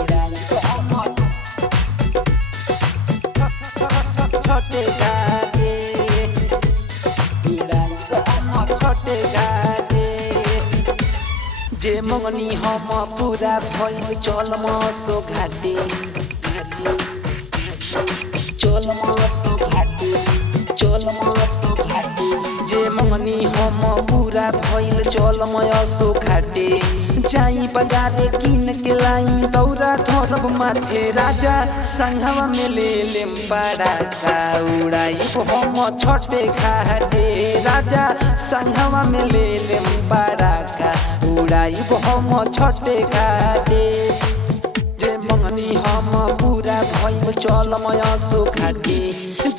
उड़ाई हम छोटे गाड़े उड़ाई हम छोटे गाड़े जे मंगनी हम पूरा भइल चल मसो घाटे घाटे चल मसो घाटे चल मसो घाटे जे मंगनी हम पूरा भइल चल मसो घाटे जाई बाजारे किन के लाई दौरा धरब माथे राजा संघवा में ले लेम बड़ा का उड़ाई हम छोटे घाटे राजा संघवा में ले लेम बड़ा का उड़ाई हम छोटे घाटे जे मंगनी हम पूरा भइल चल मसो घाटे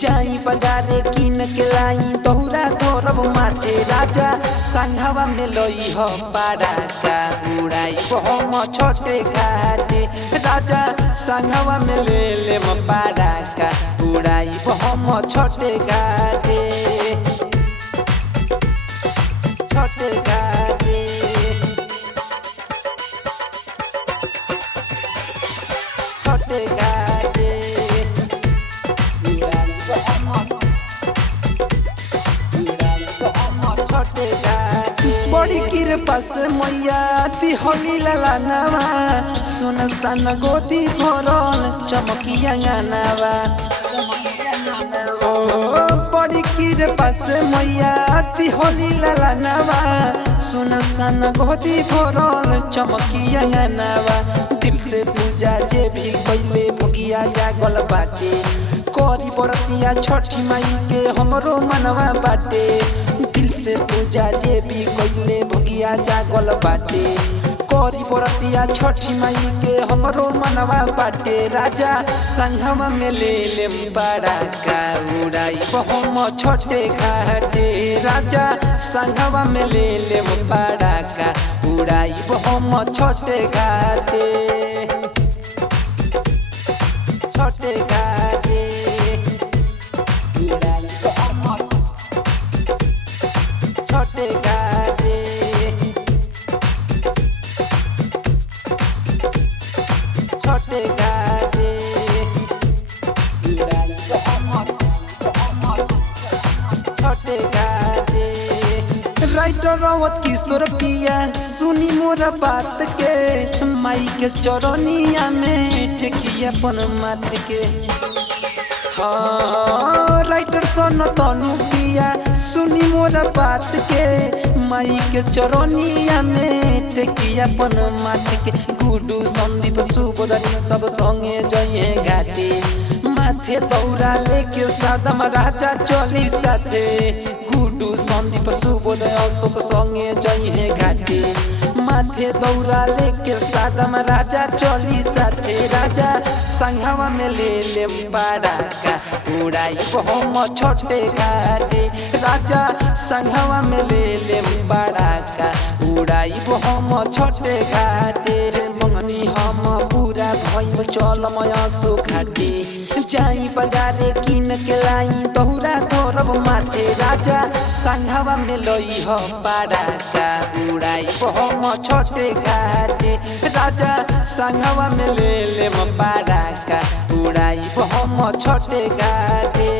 जाई बाजारे किन के लाई दौरा धरब माथे राजा संघवा में लई ह बड़ा का उड़ाई हम छोटे घाटे राजा संघवा में ले लेम बड़ा का उड़ाई हम छोटे घाटे छोटे घाटे छोटे घाटे उड़ाई हम छोटे घाटे बड़ी कृपा से मैया तिहली ललानवा सुन सन गोदी भरल चमकिया गानवा बड़ी कृपा से मैया तिहली ललानवा सुन सन गोदी भरल चमकिया गानवा दिल से पूजा जे भी कइले भगिया जागल बाटे करी बरतिया छठी माई के हमरो मनवा बाटे दिल से पूजा जे भी कइले भगिया जागल बाटे करी बरतिया छठी माई के हमरो मनवा बाटे राजा संघवा में ले लेम बड़ा का उड़ाई हम छोटे घाटे राजा संघवा में ले लेम बड़ा का उड़ाई हम छोटे घाटे छोटे घाटे उड़ाई हम छोटे घाटे छोटे घाटे उड़ाई हम छोटे घाटे राइटर रावत किशोर पिया सुनी मोरा बात के माई के चरनिया में ठेकिया पन माथ के हाँ राइटर सन तनु पिया सुनी मोरा बात के माई के चरनिया में ठेकिया पन माथ के गुडू संदीप सुबोधनी सब संगे जइए घाटे माथे दौरा लेके सादम राजा चली साथे गुडू संदीप सुबोधय अशोक संगे जइए घाटे माथे दौरा लेके सादम राजा चली साथे राजा संघवा में ले लेम बड़ा का उड़ाई हम छोटे घाटे राजा संघवा में ले लेम बड़ा का उड़ाई हम छोटे घाटे मंगनी हम पूरा भइल चल मसो घाटे जाई बाजारे किन के लाई दौरा धरब माथे राजा संघवा में लई ह बड़ा का उड़ाई हम छोटे घाटे राजा संघवा में ले लेम बड़ा का उड़ाई हम छोटे घाटे।